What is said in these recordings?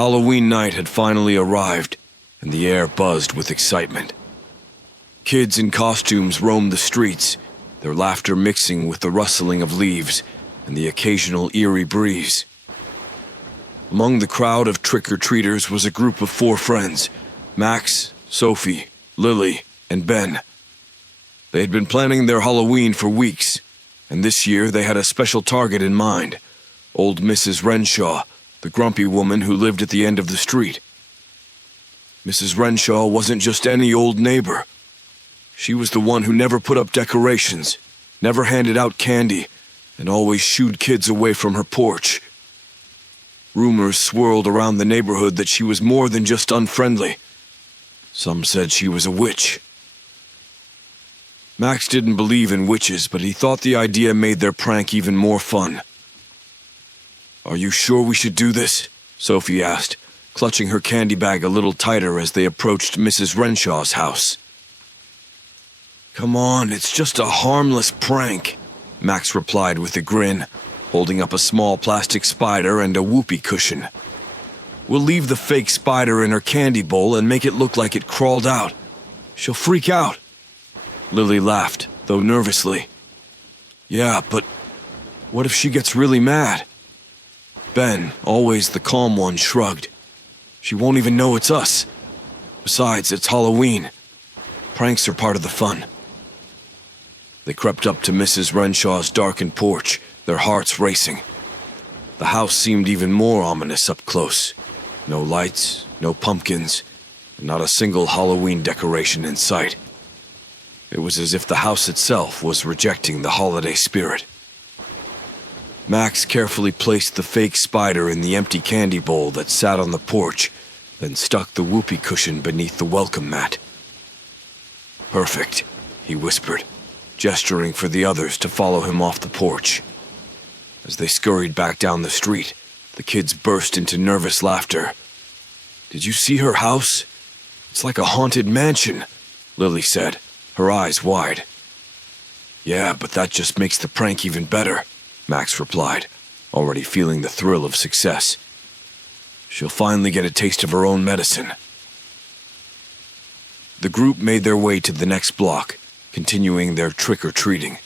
Halloween night had finally arrived, and the air buzzed with excitement. Kids in costumes roamed the streets, their laughter mixing with the rustling of leaves and the occasional eerie breeze. Among the crowd of trick-or-treaters was a group of 4 friends: Max, Sophie, Lily, and Ben. They had been planning their Halloween for weeks, and this year they had a special target in mind: old Mrs. Renshaw, the grumpy woman who lived at the end of the street. Mrs. Renshaw wasn't just any old neighbor. She was the one who never put up decorations, never handed out candy, and always shooed kids away from her porch. Rumors swirled around the neighborhood that she was more than just unfriendly. Some said she was a witch. Max didn't believe in witches, but he thought the idea made their prank even more fun. "Are you sure we should do this?" Sophie asked, clutching her candy bag a little tighter as they approached Mrs. Renshaw's house. "Come on, it's just a harmless prank," Max replied with a grin, holding up a small plastic spider and a whoopee cushion. "We'll leave the fake spider in her candy bowl and make it look like it crawled out. She'll freak out." Lily laughed, though nervously. "Yeah, but what if she gets really mad?" Ben, always the calm one, shrugged. "She won't even know it's us. Besides, it's Halloween. Pranks are part of the fun." They crept up to Mrs. Renshaw's darkened porch, their hearts racing. The house seemed even more ominous up close. No lights, no pumpkins, and not a single Halloween decoration in sight. It was as if the house itself was rejecting the holiday spirit. Max carefully placed the fake spider in the empty candy bowl that sat on the porch, then stuck the whoopee cushion beneath the welcome mat. "Perfect," he whispered, gesturing for the others to follow him off the porch. As they scurried back down the street, the kids burst into nervous laughter. "Did you see her house? It's like a haunted mansion," Lily said, her eyes wide. "Yeah, but that just makes the prank even better," Max replied, already feeling the thrill of success. "She'll finally get a taste of her own medicine." The group made their way to the next block, continuing their trick-or-treating.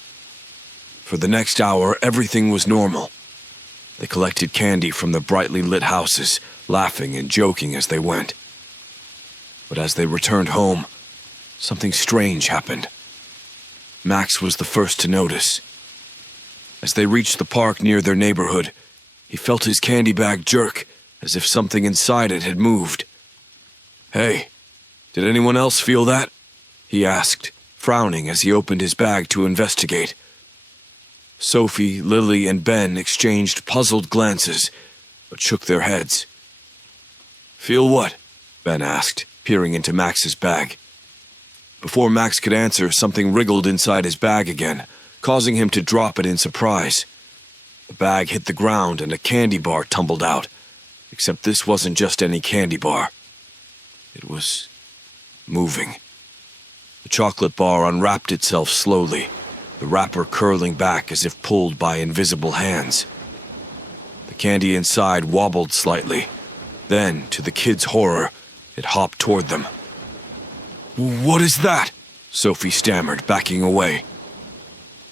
For the next hour, everything was normal. They collected candy from the brightly lit houses, laughing and joking as they went. But as they returned home, something strange happened. Max was the first to notice. As they reached the park near their neighborhood, he felt his candy bag jerk, as if something inside it had moved. "Hey, did anyone else feel that?" he asked, frowning as he opened his bag to investigate. Sophie, Lily, and Ben exchanged puzzled glances, but shook their heads. "Feel what?" Ben asked, peering into Max's bag. Before Max could answer, something wriggled inside his bag again, causing him to drop it in surprise. The bag hit the ground and a candy bar tumbled out, except this wasn't just any candy bar. It was moving. The chocolate bar unwrapped itself slowly, the wrapper curling back as if pulled by invisible hands. The candy inside wobbled slightly. Then, to the kids' horror, it hopped toward them. "What is that?" Sophie stammered, backing away.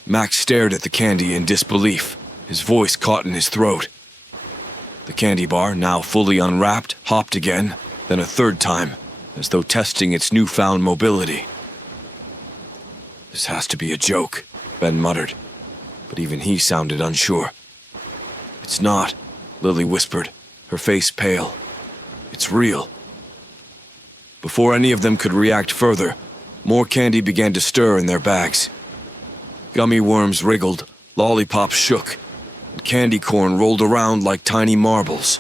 Max stared at the candy in disbelief, his voice caught in his throat. The candy bar, now fully unwrapped, hopped again, then a third time, as though testing its newfound mobility. "This has to be a joke," Ben muttered, but even he sounded unsure. "It's not," Lily whispered, her face pale. "It's real." Before any of them could react further, more candy began to stir in their bags. Gummy worms wriggled, lollipops shook, and candy corn rolled around like tiny marbles.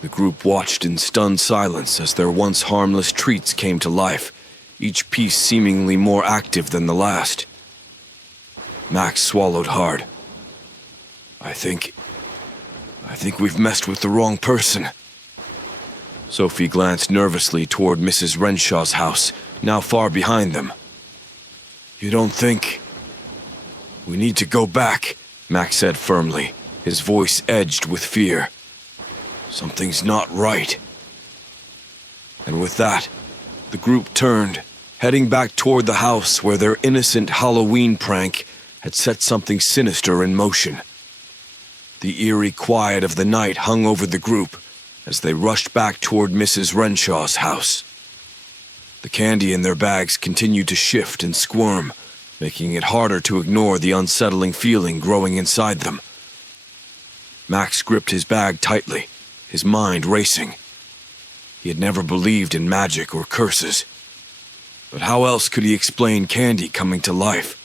The group watched in stunned silence as their once harmless treats came to life, each piece seemingly more active than the last. Max swallowed hard. I think we've messed with the wrong person." Sophie glanced nervously toward Mrs. Renshaw's house, now far behind them. "You don't think—" "We need to go back," Max said firmly, his voice edged with fear. Something's not right. And with that, the group turned, heading back toward the house where their innocent Halloween prank had set something sinister in motion. The eerie quiet of the night hung over the group as they rushed back toward Mrs. Renshaw's house. The candy in their bags continued to shift and squirm, making it harder to ignore the unsettling feeling growing inside them. Max gripped his bag tightly, his mind racing. He had never believed in magic or curses. But how else could he explain candy coming to life?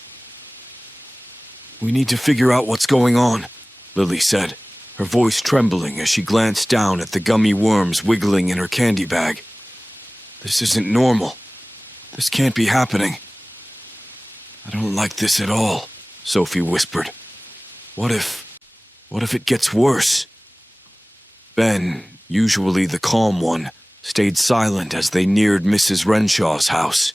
"We need to figure out what's going on," Lily said, her voice trembling as she glanced down at the gummy worms wiggling in her candy bag. "This isn't normal. This can't be happening." "I don't like this at all," Sophie whispered. What if it gets worse?" Ben, usually the calm one, stayed silent as they neared Mrs. Renshaw's house.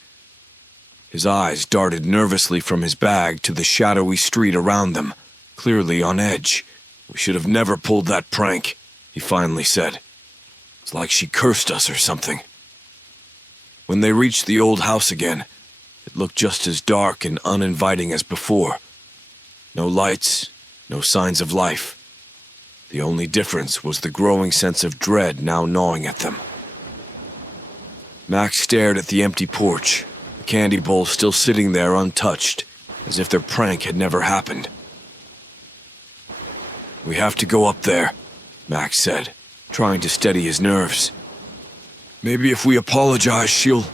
His eyes darted nervously from his bag to the shadowy street around them, clearly on edge. "We should have never pulled that prank," he finally said. "It's like she cursed us or something." When they reached the old house again, it looked just as dark and uninviting as before. No lights, no signs of life. The only difference was the growing sense of dread now gnawing at them. Max stared at the empty porch, the candy bowl still sitting there untouched, as if their prank had never happened. "We have to go up there," Max said, trying to steady his nerves. "Maybe if we apologize, she'll..."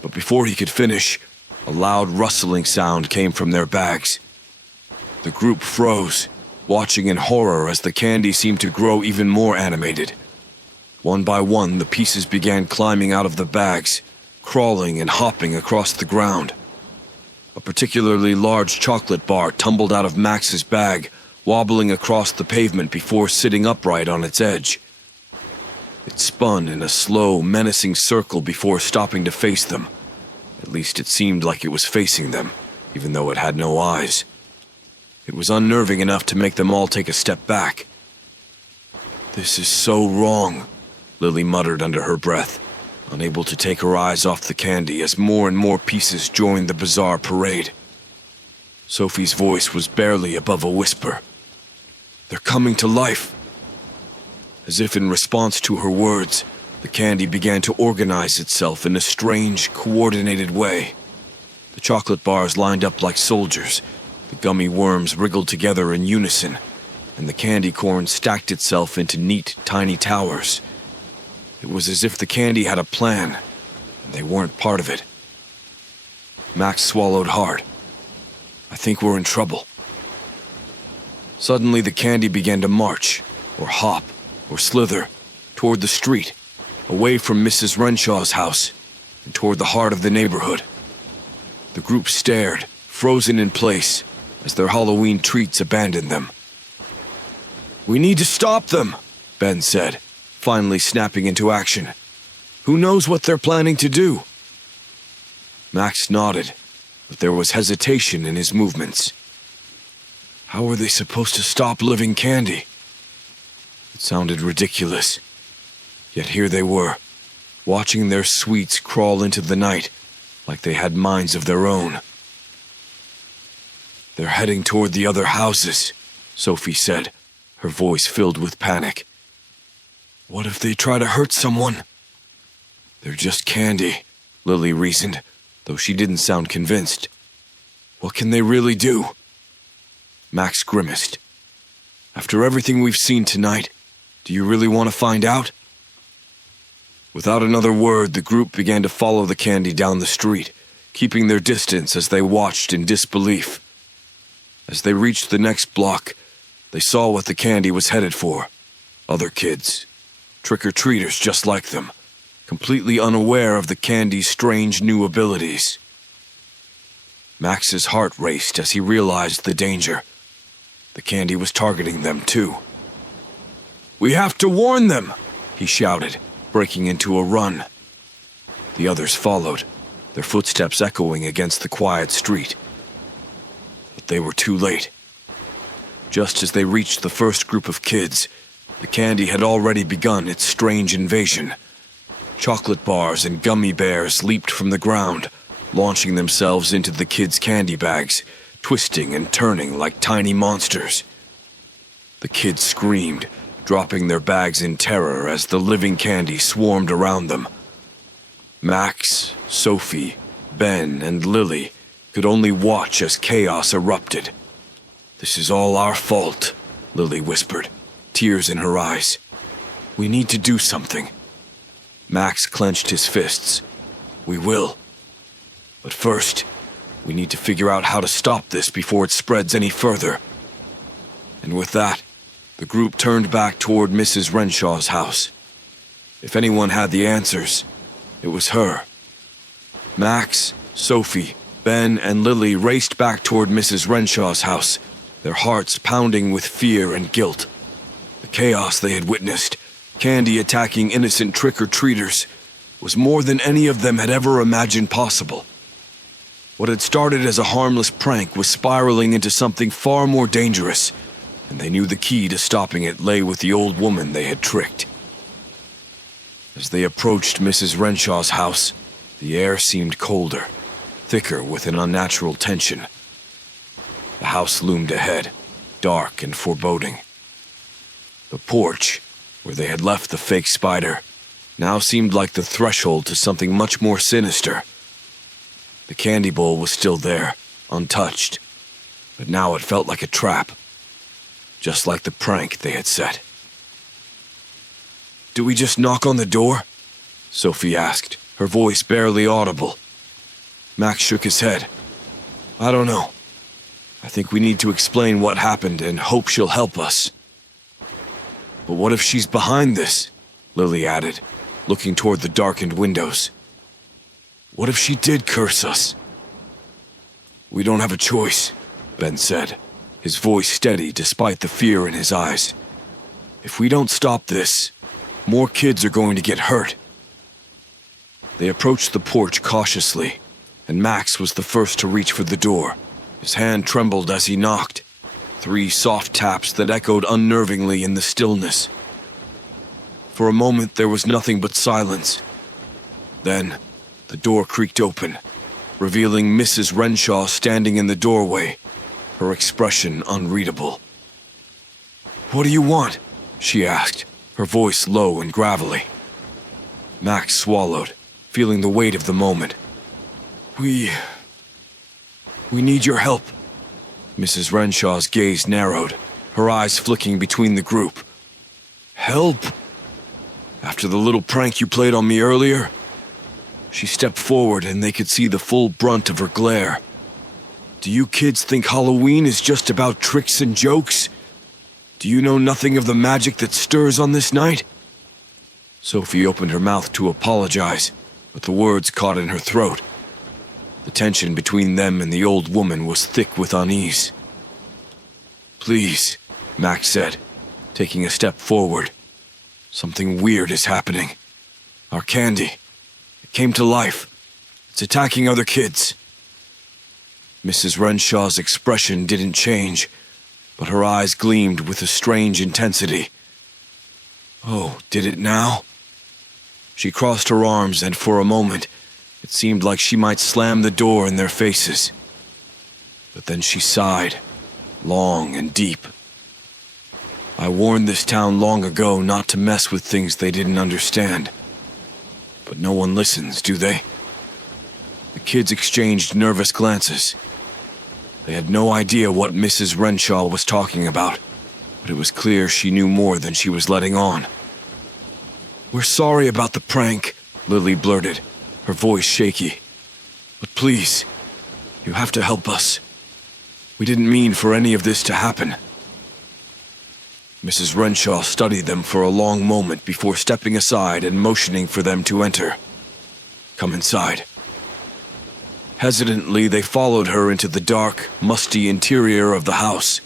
But before he could finish, a loud rustling sound came from their bags. The group froze, watching in horror as the candy seemed to grow even more animated. One by one, the pieces began climbing out of the bags, crawling and hopping across the ground. A particularly large chocolate bar tumbled out of Max's bag, wobbling across the pavement before sitting upright on its edge. It spun in a slow, menacing circle before stopping to face them. At least it seemed like it was facing them, even though it had no eyes. It was unnerving enough to make them all take a step back. "This is so wrong," Lily muttered under her breath, unable to take her eyes off the candy as more and more pieces joined the bizarre parade. Sophie's voice was barely above a whisper. "They're coming to life." As if in response to her words, the candy began to organize itself in a strange, coordinated way. The chocolate bars lined up like soldiers, the gummy worms wriggled together in unison, and the candy corn stacked itself into neat, tiny towers. It was as if the candy had a plan, and they weren't part of it. Max swallowed hard. "I think we're in trouble." Suddenly the candy began to march, or hop, or slither, toward the street, away from Mrs. Renshaw's house, and toward the heart of the neighborhood. The group stared, frozen in place, as their Halloween treats abandoned them. "We need to stop them," Ben said, finally snapping into action. "Who knows what they're planning to do?" Max nodded, but there was hesitation in his movements. How were they supposed to stop living candy? It sounded ridiculous. Yet here they were, watching their sweets crawl into the night like they had minds of their own. "They're heading toward the other houses," Sophie said, her voice filled with panic. "What if they try to hurt someone?" "They're just candy," Lily reasoned, though she didn't sound convinced. "What can they really do?" Max grimaced. "After everything we've seen tonight, do you really want to find out?" Without another word, the group began to follow the candy down the street, keeping their distance as they watched in disbelief. As they reached the next block, they saw what the candy was headed for. Other kids, trick-or-treaters just like them, completely unaware of the candy's strange new abilities. Max's heart raced as he realized the danger. The candy was targeting them too. "We have to warn them!" he shouted, breaking into a run. The others followed, their footsteps echoing against the quiet street. But they were too late. Just as they reached the first group of kids, The candy had already begun its strange invasion. Chocolate bars and gummy bears leaped from the ground, launching themselves into the kids' candy bags, twisting and turning like tiny monsters. The kids screamed, dropping their bags in terror as the living candy swarmed around them. Max, Sophie, Ben, and Lily could only watch as chaos erupted. "This is all our fault," Lily whispered, tears in her eyes. "We need to do something." Max clenched his fists. "We will. But first, we need to figure out how to stop this before it spreads any further." And with that, the group turned back toward Mrs. Renshaw's house. If anyone had the answers, it was her. Max, Sophie, Ben, and Lily raced back toward Mrs. Renshaw's house, their hearts pounding with fear and guilt. The chaos they had witnessed, candy attacking innocent trick-or-treaters, was more than any of them had ever imagined possible. What had started as a harmless prank was spiraling into something far more dangerous, and they knew the key to stopping it lay with the old woman they had tricked. As they approached Mrs. Renshaw's house, the air seemed colder, thicker with an unnatural tension. The house loomed ahead, dark and foreboding. The porch, where they had left the fake spider, now seemed like the threshold to something much more sinister. The candy bowl was still there, untouched, but now it felt like a trap, just like the prank they had set. "Do we just knock on the door?" Sophie asked, her voice barely audible. Max shook his head. "I don't know. I think we need to explain what happened and hope she'll help us." "But what if she's behind this?" Lily added, looking toward the darkened windows. "What if she did curse us?" "We don't have a choice," Ben said, his voice steady despite the fear in his eyes. "If we don't stop this, more kids are going to get hurt." They approached the porch cautiously, and Max was the first to reach for the door. His hand trembled as he knocked, 3 soft taps that echoed unnervingly in the stillness. For a moment there was nothing but silence. Then, the door creaked open, revealing Mrs. Renshaw standing in the doorway, her expression unreadable. "What do you want?" she asked, her voice low and gravelly. Max swallowed, feeling the weight of the moment. We need your help." Mrs. Renshaw's gaze narrowed, her eyes flicking between the group. "Help? After the little prank you played on me earlier?" She stepped forward and they could see the full brunt of her glare. "Do you kids think Halloween is just about tricks and jokes? Do you know nothing of the magic that stirs on this night?" Sophie opened her mouth to apologize, but the words caught in her throat. The tension between them and the old woman was thick with unease. "Please," Max said, taking a step forward. "Something weird is happening. Our candy, it came to life. It's attacking other kids." Mrs. Renshaw's expression didn't change, but her eyes gleamed with a strange intensity. "Oh, did it now?" She crossed her arms, and for a moment, it seemed like she might slam the door in their faces. But then she sighed, long and deep. "I warned this town long ago not to mess with things they didn't understand. But no one listens, do they?" The kids exchanged nervous glances. They had no idea what Mrs. Renshaw was talking about, but it was clear she knew more than she was letting on. "We're sorry about the prank," Lily blurted, her voice shaky. "But please, you have to help us. We didn't mean for any of this to happen." Mrs. Renshaw studied them for a long moment before stepping aside and motioning for them to enter. "Come inside." Hesitantly, they followed her into the dark, musty interior of the house.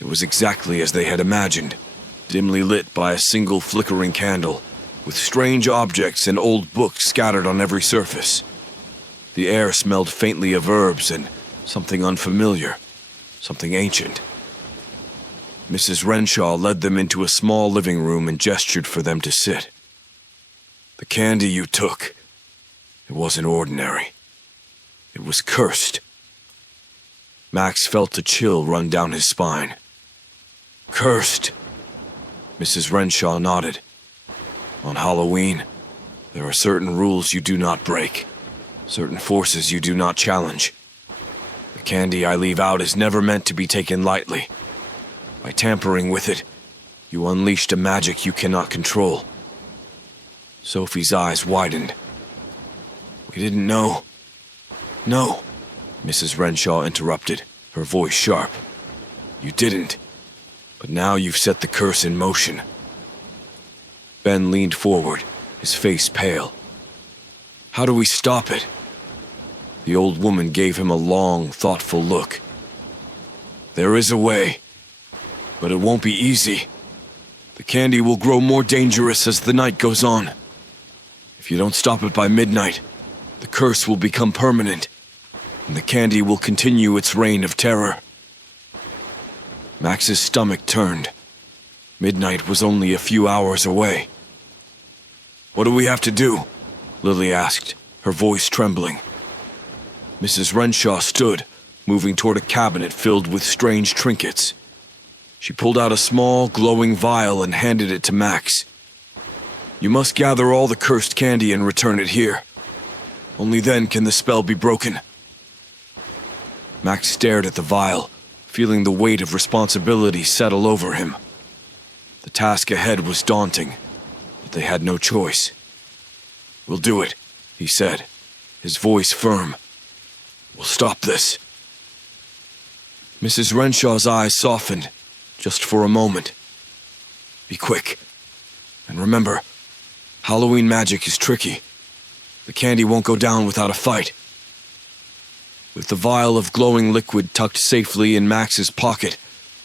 It was exactly as they had imagined, dimly lit by a single flickering candle, with strange objects and old books scattered on every surface. The air smelled faintly of herbs and something unfamiliar, something ancient. Mrs. Renshaw led them into a small living room and gestured for them to sit. "The candy you took, it wasn't ordinary. It was cursed." Max felt a chill run down his spine. "Cursed?" Mrs. Renshaw nodded. "On Halloween, there are certain rules you do not break, certain forces you do not challenge. The candy I leave out is never meant to be taken lightly. By tampering with it, you unleashed a magic you cannot control." Sophie's eyes widened. "We didn't know." "No," Mrs. Renshaw interrupted, her voice sharp. "You didn't. But now you've set the curse in motion." Ben leaned forward, his face pale. "How do we stop it?" The old woman gave him a long, thoughtful look. "There is a way, but it won't be easy. The candy will grow more dangerous as the night goes on. If you don't stop it by midnight, the curse will become permanent, and the candy will continue its reign of terror." Max's stomach turned. Midnight was only a few hours away. "What do we have to do?" Lily asked, her voice trembling. Mrs. Renshaw stood, moving toward a cabinet filled with strange trinkets. She pulled out a small, glowing vial and handed it to Max. "You must gather all the cursed candy and return it here. Only then can the spell be broken." Max stared at the vial, feeling the weight of responsibility settle over him. The task ahead was daunting, but they had no choice. "We'll do it," he said, his voice firm. "We'll stop this." Mrs. Renshaw's eyes softened, just for a moment. "Be quick. And remember, Halloween magic is tricky. The candy won't go down without a fight." With the vial of glowing liquid tucked safely in Max's pocket,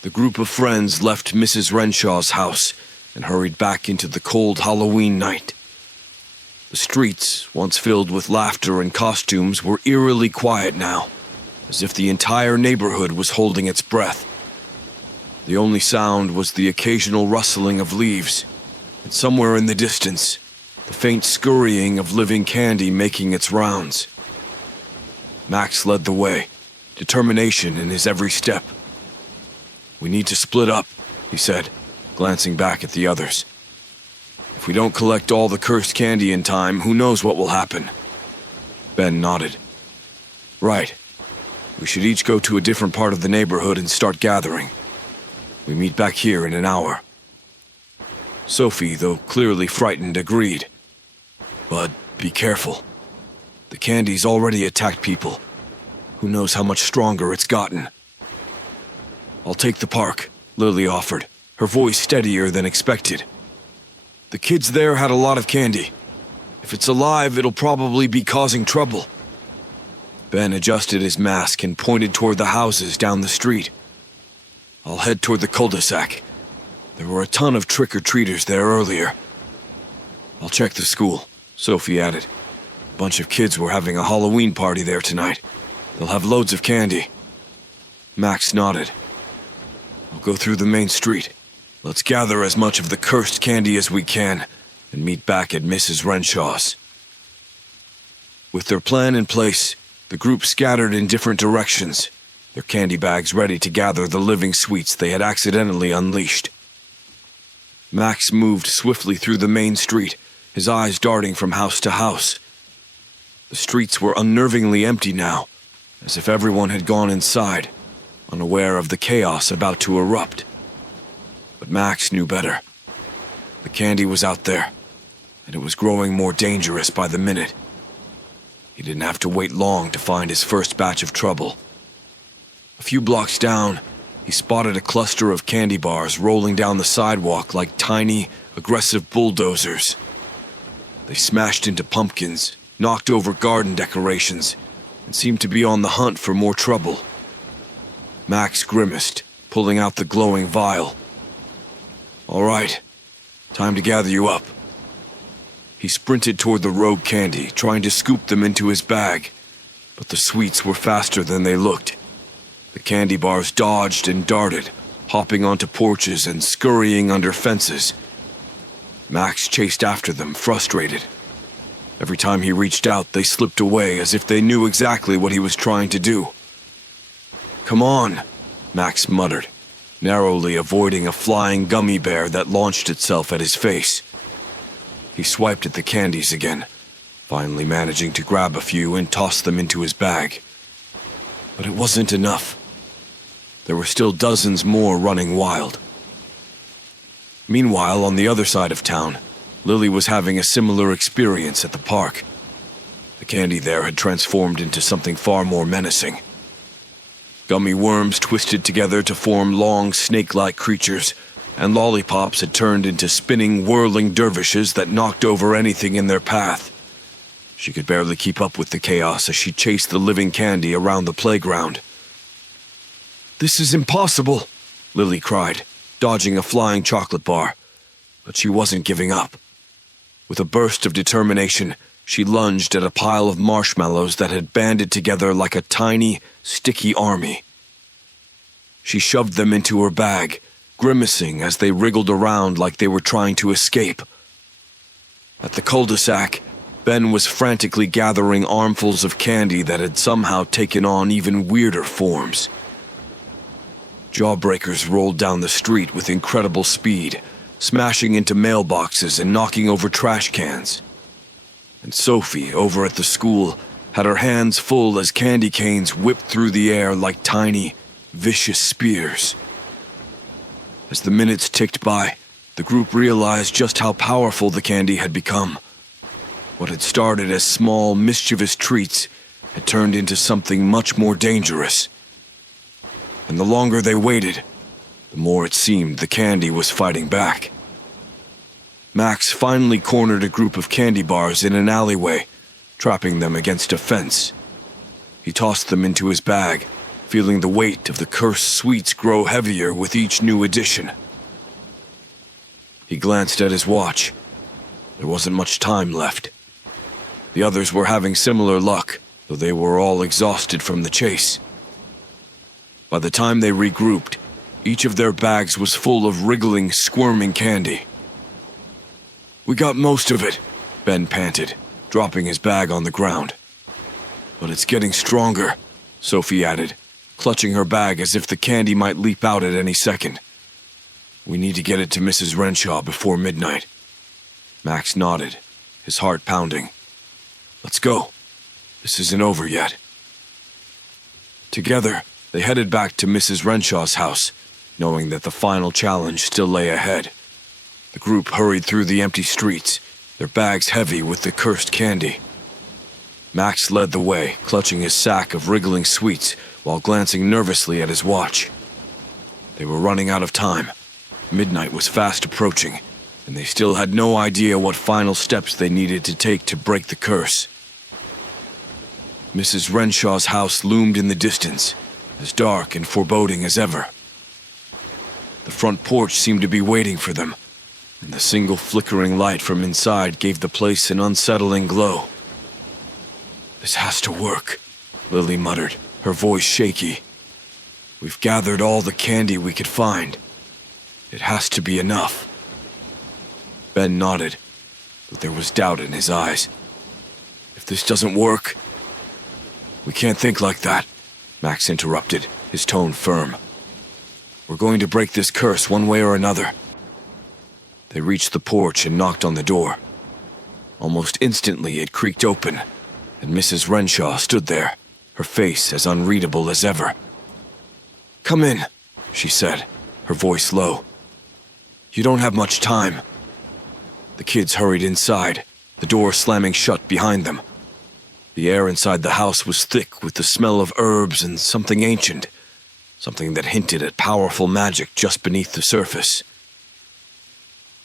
the group of friends left Mrs. Renshaw's house and hurried back into the cold Halloween night. The streets, once filled with laughter and costumes, were eerily quiet now, as if the entire neighborhood was holding its breath. The only sound was the occasional rustling of leaves, and somewhere in the distance, the faint scurrying of living candy making its rounds. Max led the way, determination in his every step. "We need to split up," he said, glancing back at the others. "If we don't collect all the cursed candy in time, who knows what will happen?" Ben nodded. "Right. We should each go to a different part of the neighborhood and start gathering. We meet back here in an hour." Sophie, though clearly frightened, agreed. "But be careful. The candy's already attacked people. Who knows how much stronger it's gotten?" "I'll take the park," Lily offered, her voice steadier than expected. "The kids there had a lot of candy. If it's alive, it'll probably be causing trouble." Ben adjusted his mask and pointed toward the houses down the street. "I'll head toward the cul-de-sac. There were a ton of trick-or-treaters there earlier." "I'll check the school," Sophie added. "A bunch of kids were having a Halloween party there tonight. They'll have loads of candy." Max nodded. "I'll go through the main street. Let's gather as much of the cursed candy as we can and meet back at Mrs. Renshaw's." With their plan in place, the group scattered in different directions, their candy bags ready to gather the living sweets they had accidentally unleashed. Max moved swiftly through the main street, his eyes darting from house to house. The streets were unnervingly empty now, as if everyone had gone inside, unaware of the chaos about to erupt. But Max knew better. The candy was out there, and it was growing more dangerous by the minute. He didn't have to wait long to find his first batch of trouble. A few blocks down, he spotted a cluster of candy bars rolling down the sidewalk like tiny, aggressive bulldozers. They smashed into pumpkins, knocked over garden decorations, and seemed to be on the hunt for more trouble. Max grimaced, pulling out the glowing vial. "All right, time to gather you up." He sprinted toward the rogue candy, trying to scoop them into his bag, but the sweets were faster than they looked. The candy bars dodged and darted, hopping onto porches and scurrying under fences. Max chased after them, frustrated. Every time he reached out, they slipped away as if they knew exactly what he was trying to do. "Come on," Max muttered, narrowly avoiding a flying gummy bear that launched itself at his face. He swiped at the candies again, finally managing to grab a few and toss them into his bag. But it wasn't enough. There were still dozens more running wild. Meanwhile, on the other side of town, Lily was having a similar experience at the park. The candy there had transformed into something far more menacing. Gummy worms twisted together to form long, snake-like creatures, and lollipops had turned into spinning, whirling dervishes that knocked over anything in their path. She could barely keep up with the chaos as she chased the living candy around the playground. "This is impossible," Lily cried, dodging a flying chocolate bar. But she wasn't giving up. With a burst of determination, she lunged at a pile of marshmallows that had banded together like a tiny, sticky army. She shoved them into her bag, grimacing as they wriggled around like they were trying to escape. At the cul-de-sac, Ben was frantically gathering armfuls of candy that had somehow taken on even weirder forms. Jawbreakers rolled down the street with incredible speed, smashing into mailboxes and knocking over trash cans. And Sophie, over at the school, had her hands full as candy canes whipped through the air like tiny, vicious spears. As the minutes ticked by, the group realized just how powerful the candy had become. What had started as small, mischievous treats had turned into something much more dangerous. And the longer they waited, the more it seemed the candy was fighting back. Max finally cornered a group of candy bars in an alleyway, trapping them against a fence. He tossed them into his bag, feeling the weight of the cursed sweets grow heavier with each new addition. He glanced at his watch. There wasn't much time left. The others were having similar luck, though they were all exhausted from the chase. By the time they regrouped, each of their bags was full of wriggling, squirming candy. "We got most of it," Ben panted, dropping his bag on the ground. "But it's getting stronger," Sophie added, clutching her bag as if the candy might leap out at any second. "We need to get it to Mrs. Renshaw before midnight." Max nodded, his heart pounding. "Let's go. This isn't over yet." Together, they headed back to Mrs. Renshaw's house, knowing that the final challenge still lay ahead. The group hurried through the empty streets, their bags heavy with the cursed candy. Max led the way, clutching his sack of wriggling sweets while glancing nervously at his watch. They were running out of time. Midnight was fast approaching, and they still had no idea what final steps they needed to take to break the curse. Mrs. Renshaw's house loomed in the distance, as dark and foreboding as ever. The front porch seemed to be waiting for them, and the single flickering light from inside gave the place an unsettling glow. "This has to work," Lily muttered, her voice shaky. "We've gathered all the candy we could find. It has to be enough." Ben nodded, but there was doubt in his eyes. "If this doesn't work..." "We can't think like that," Max interrupted, his tone firm. "We're going to break this curse one way or another." They reached the porch and knocked on the door. Almost instantly it creaked open, and Mrs. Renshaw stood there, her face as unreadable as ever. "Come in," she said, her voice low. "You don't have much time." The kids hurried inside, the door slamming shut behind them. The air inside the house was thick with the smell of herbs and something ancient, something that hinted at powerful magic just beneath the surface.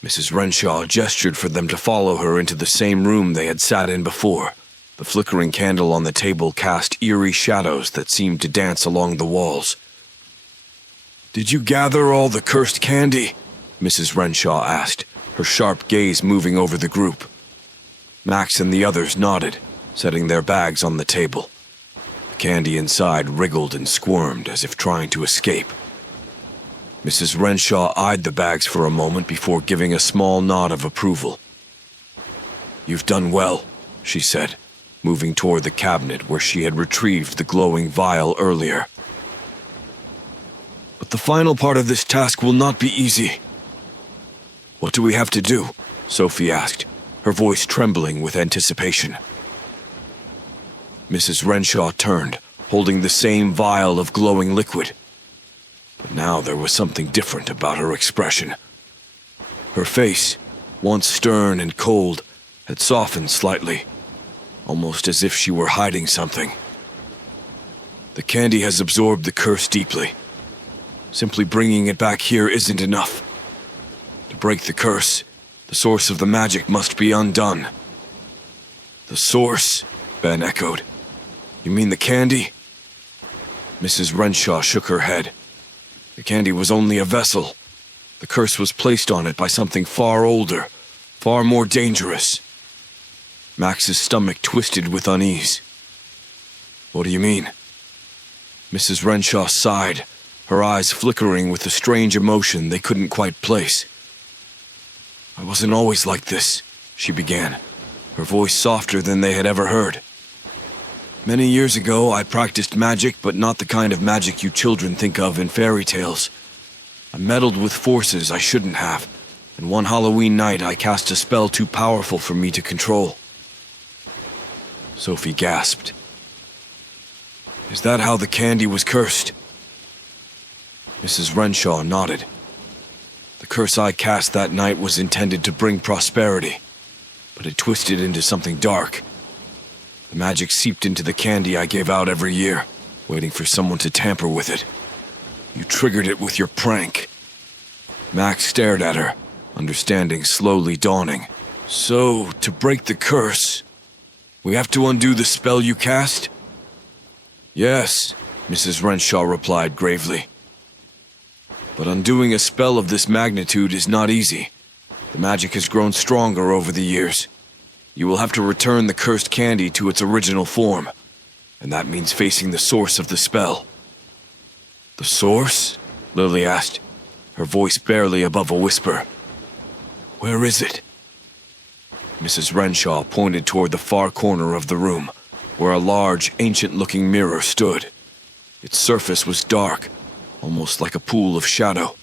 Mrs. Renshaw gestured for them to follow her into the same room they had sat in before. The flickering candle on the table cast eerie shadows that seemed to dance along the walls. "Did you gather all the cursed candy?" Mrs. Renshaw asked, her sharp gaze moving over the group. Max and the others nodded, setting their bags on the table. The candy inside wriggled and squirmed as if trying to escape. Mrs. Renshaw eyed the bags for a moment before giving a small nod of approval. "You've done well," she said, moving toward the cabinet where she had retrieved the glowing vial earlier. "But the final part of this task will not be easy." "What do we have to do?" Sophie asked, her voice trembling with anticipation. Mrs. Renshaw turned, holding the same vial of glowing liquid. But now there was something different about her expression. Her face, once stern and cold, had softened slightly, almost as if she were hiding something. "The candy has absorbed the curse deeply. Simply bringing it back here isn't enough. To break the curse, the source of the magic must be undone." "The source?" Ben echoed. "You mean the candy?" Mrs. Renshaw shook her head. "The candy was only a vessel. The curse was placed on it by something far older, far more dangerous." Max's stomach twisted with unease. "What do you mean?" Mrs. Renshaw sighed, her eyes flickering with a strange emotion they couldn't quite place. "I wasn't always like this," she began, her voice softer than they had ever heard. "Many years ago, I practiced magic, but not the kind of magic you children think of in fairy tales. I meddled with forces I shouldn't have, and one Halloween night I cast a spell too powerful for me to control." Sophie gasped. "Is that how the candy was cursed?" Mrs. Renshaw nodded. "The curse I cast that night was intended to bring prosperity, but it twisted into something dark. The magic seeped into the candy I gave out every year, waiting for someone to tamper with it. You triggered it with your prank." Max stared at her, understanding slowly dawning. "So, to break the curse, we have to undo the spell you cast?" "Yes," Mrs. Renshaw replied gravely. "But undoing a spell of this magnitude is not easy. The magic has grown stronger over the years. You will have to return the cursed candy to its original form, and that means facing the source of the spell." "The source?" Lily asked, her voice barely above a whisper. "Where is it?" Mrs. Renshaw pointed toward the far corner of the room, where a large, ancient-looking mirror stood. Its surface was dark, almost like a pool of shadow.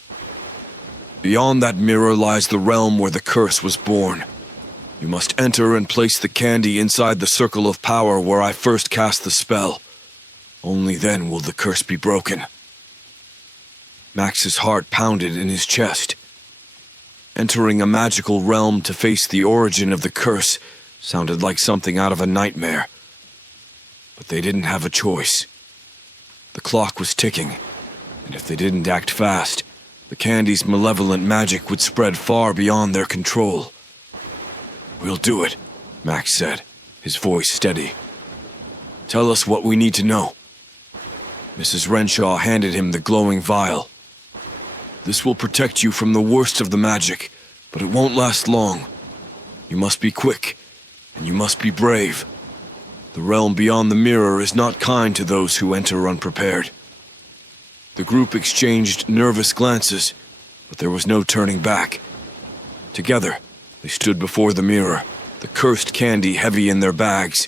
"Beyond that mirror lies the realm where the curse was born. You must enter and place the candy inside the circle of power where I first cast the spell. Only then will the curse be broken." Max's heart pounded in his chest. Entering a magical realm to face the origin of the curse sounded like something out of a nightmare. But they didn't have a choice. The clock was ticking, and if they didn't act fast, the candy's malevolent magic would spread far beyond their control. "We'll do it," Max said, his voice steady. "Tell us what we need to know." Mrs. Renshaw handed him the glowing vial. "This will protect you from the worst of the magic, but it won't last long. You must be quick, and you must be brave. The realm beyond the mirror is not kind to those who enter unprepared." The group exchanged nervous glances, but there was no turning back. Together, they stood before the mirror, the cursed candy heavy in their bags,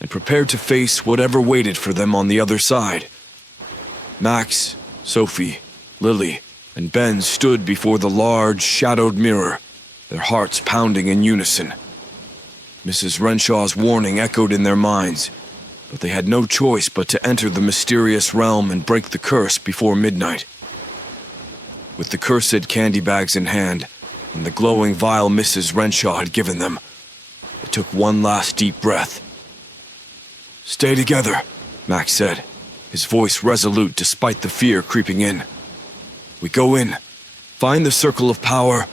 and prepared to face whatever waited for them on the other side. Max, Sophie, Lily, and Ben stood before the large, shadowed mirror, their hearts pounding in unison. Mrs. Renshaw's warning echoed in their minds, but they had no choice but to enter the mysterious realm and break the curse before midnight. With the cursed candy bags in hand, and the glowing vial Mrs. Renshaw had given them, they took one last deep breath. "Stay together," Max said, his voice resolute despite the fear creeping in. "We go in, find the circle of power,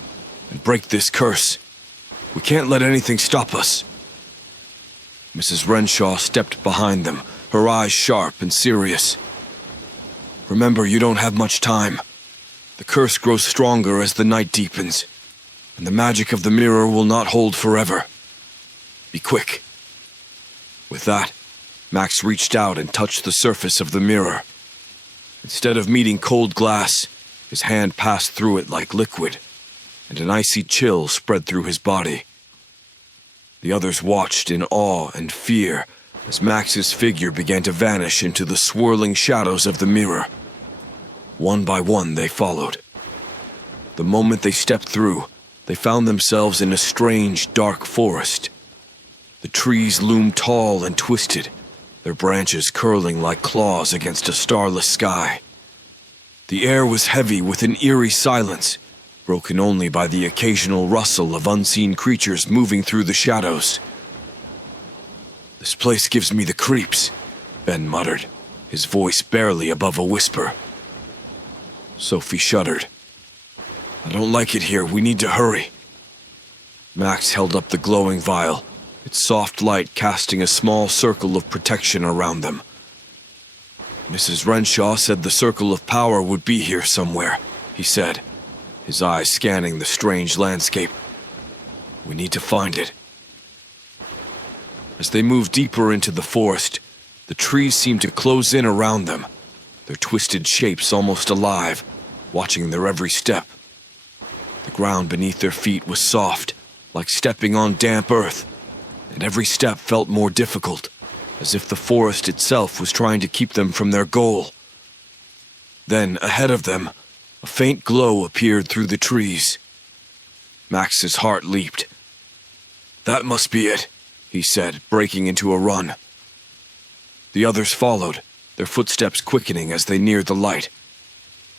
and break this curse. We can't let anything stop us." Mrs. Renshaw stepped behind them, her eyes sharp and serious. "Remember, you don't have much time. The curse grows stronger as the night deepens, and the magic of the mirror will not hold forever. Be quick." With that, Max reached out and touched the surface of the mirror. Instead of meeting cold glass, His hand passed through it like liquid, and an icy chill spread through his body. The others watched in awe and fear as Max's figure began to vanish into the swirling shadows of the mirror. One by one, they followed. The moment they stepped through, they found themselves in a strange, dark forest. The trees loomed tall and twisted, their branches curling like claws against a starless sky. The air was heavy with an eerie silence, broken only by the occasional rustle of unseen creatures moving through the shadows. "This place gives me the creeps," Ben muttered, his voice barely above a whisper. Sophie shuddered. "I don't like it here. We need to hurry." Max held up the glowing vial, its soft light casting a small circle of protection around them. "Mrs. Renshaw said the circle of power would be here somewhere," he said, his eyes scanning the strange landscape. "We need to find it." As they moved deeper into the forest, the trees seemed to close in around them, their twisted shapes almost alive, watching their every step. The ground beneath their feet was soft, like stepping on damp earth, and every step felt more difficult, as if the forest itself was trying to keep them from their goal. Then, ahead of them, a faint glow appeared through the trees. Max's heart leaped. "That must be it," he said, breaking into a run. The others followed, their footsteps quickening as they neared the light.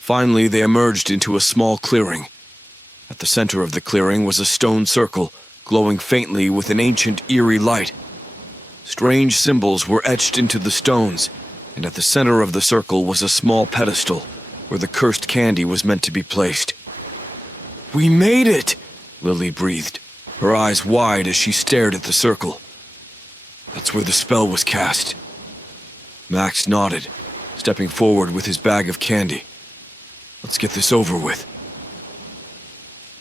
Finally, they emerged into a small clearing. At the center of the clearing was a stone circle, glowing faintly with an ancient, eerie light. Strange symbols were etched into the stones, and at the center of the circle was a small pedestal, where the cursed candy was meant to be placed. "We made it!" Lily breathed, her eyes wide as she stared at the circle. "That's where the spell was cast." Max nodded, stepping forward with his bag of candy. "Let's get this over with."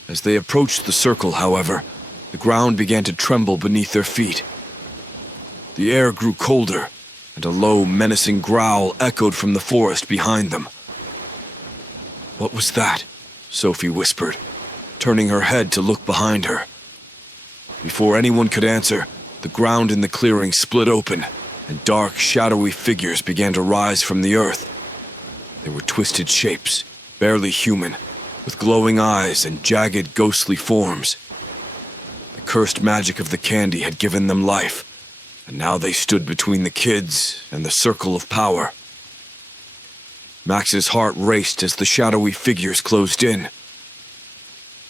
As they approached the circle, however, the ground began to tremble beneath their feet. The air grew colder, and a low, menacing growl echoed from the forest behind them. "What was that?" Sophie whispered, turning her head to look behind her. Before anyone could answer, the ground in the clearing split open, and dark, shadowy figures began to rise from the earth. They were twisted shapes, barely human, with glowing eyes and jagged, ghostly forms. The cursed magic of the candy had given them life, and now they stood between the kids and the circle of power. Max's heart raced as the shadowy figures closed in.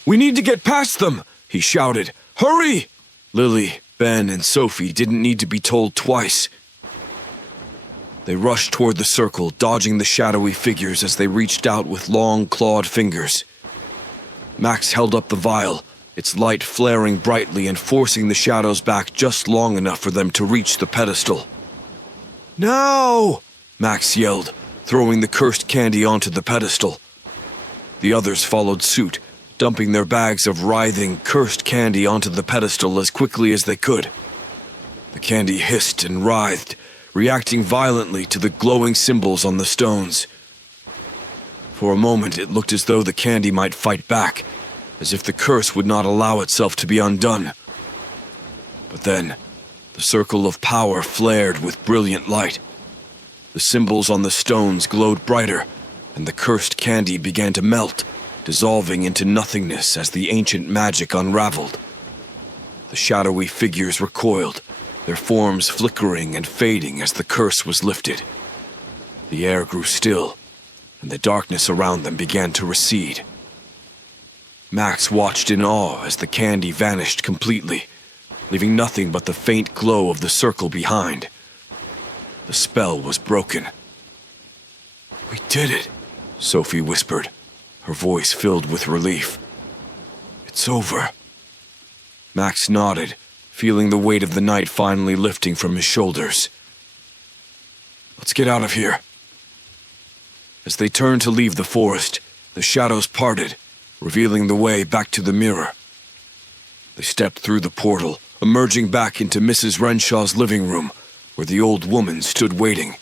"We need to get past them!" he shouted. "Hurry!" Lily, Ben, and Sophie didn't need to be told twice. They rushed toward the circle, dodging the shadowy figures as they reached out with long, clawed fingers. Max held up the vial, its light flaring brightly and forcing the shadows back just long enough for them to reach the pedestal. "No!" Max yelled, throwing the cursed candy onto the pedestal. The others followed suit, dumping their bags of writhing, cursed candy onto the pedestal as quickly as they could. The candy hissed and writhed, reacting violently to the glowing symbols on the stones. For a moment, it looked as though the candy might fight back, as if the curse would not allow itself to be undone. But then, the circle of power flared with brilliant light. The symbols on the stones glowed brighter, and the cursed candy began to melt, dissolving into nothingness as the ancient magic unraveled. The shadowy figures recoiled, their forms flickering and fading as the curse was lifted. The air grew still, and the darkness around them began to recede. Max watched in awe as the candy vanished completely, leaving nothing but the faint glow of the circle behind. The spell was broken. "We did it," Sophie whispered, her voice filled with relief. "It's over." Max nodded, feeling the weight of the night finally lifting from his shoulders. "Let's get out of here." As they turned to leave the forest, the shadows parted, revealing the way back to the mirror. They stepped through the portal, emerging back into Mrs. Renshaw's living room, where the old woman stood waiting.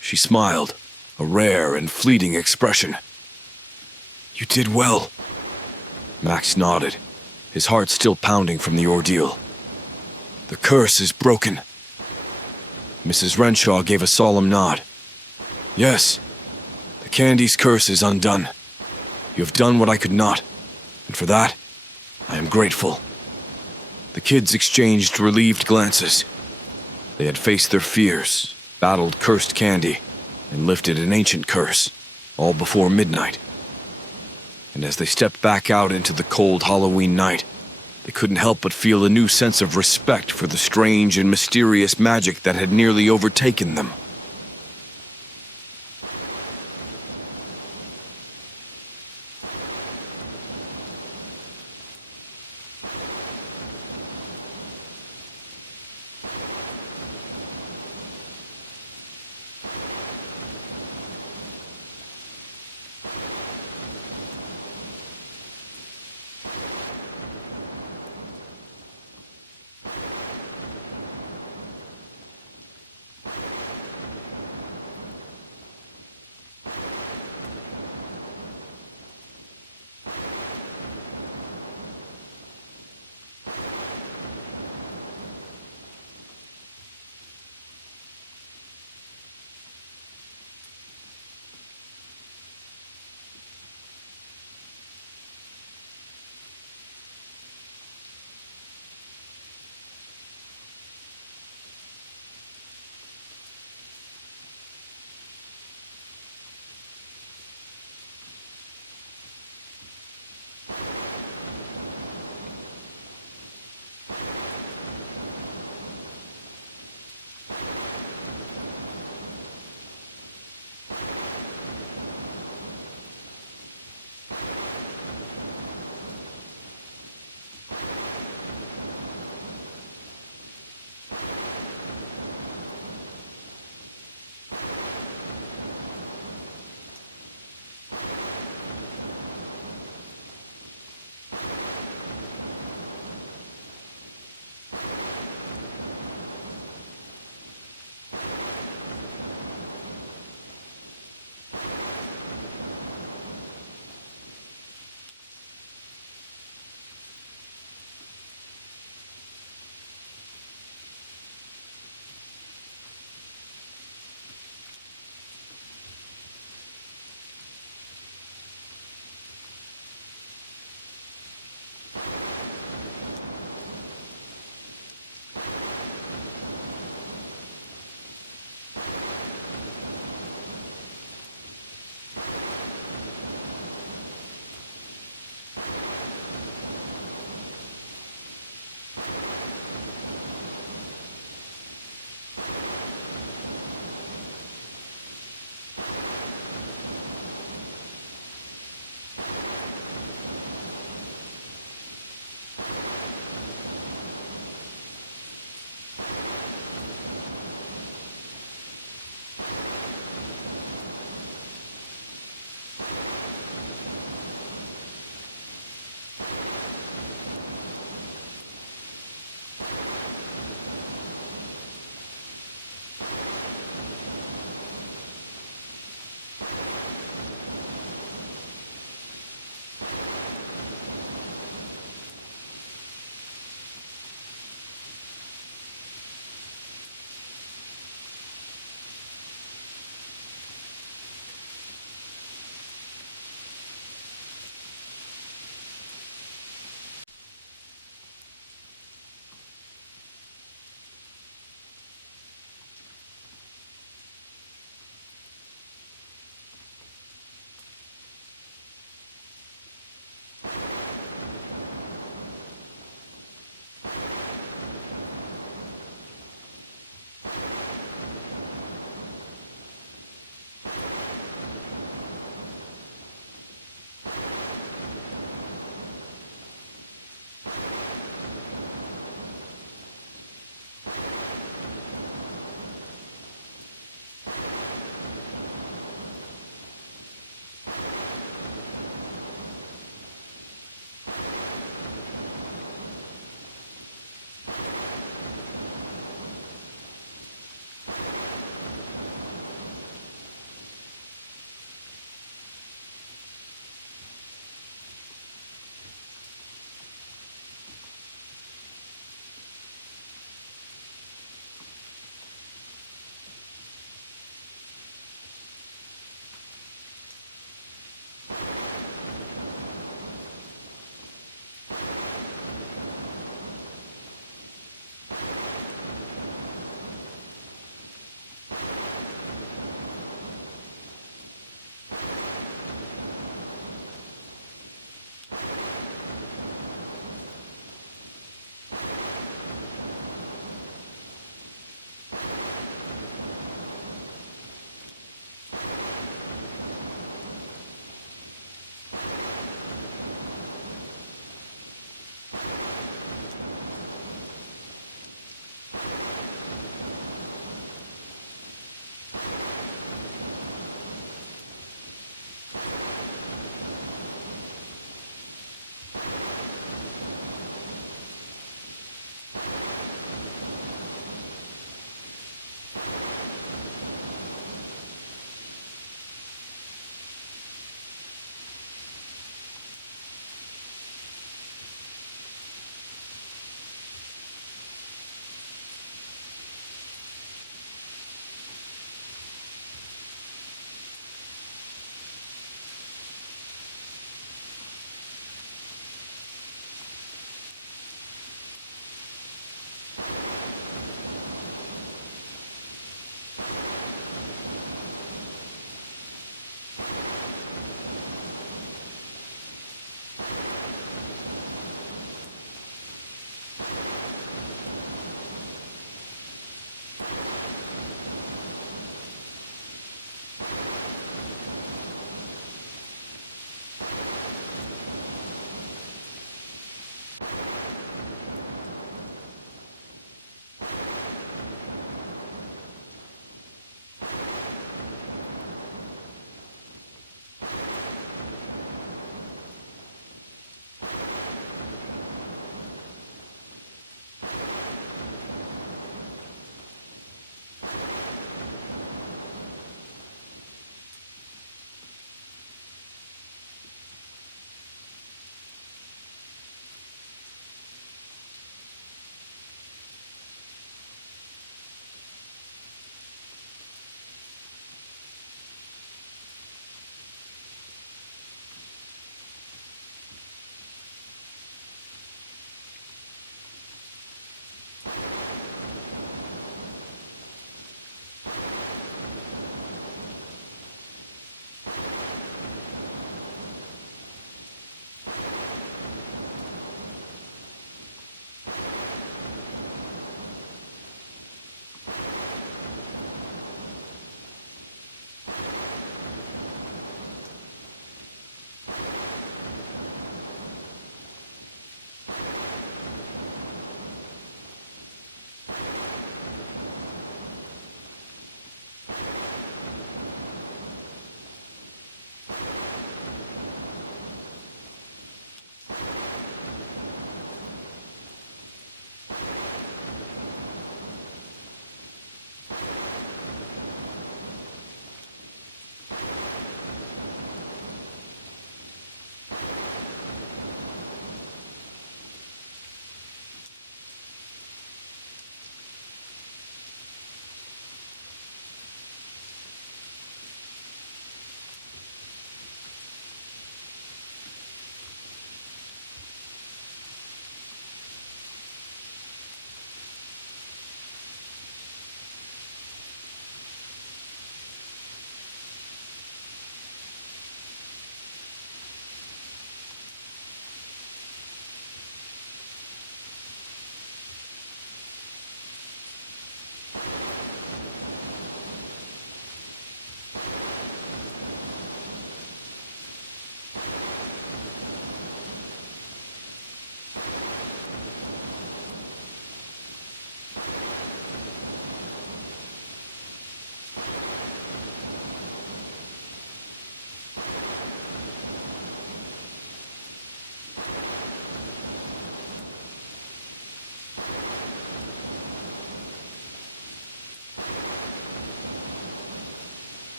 She smiled, a rare and fleeting expression. You did well. Max nodded, his heart still pounding from the ordeal. The curse is broken. Mrs. Renshaw gave a solemn nod. Yes, the candy's curse is undone. You have done what I could not, and for that, I am grateful. The kids exchanged relieved glances. They had faced their fears, battled cursed candy, and lifted an ancient curse, all before midnight. And as they stepped back out into the cold Halloween night, they couldn't help but feel a new sense of respect for the strange and mysterious magic that had nearly overtaken them.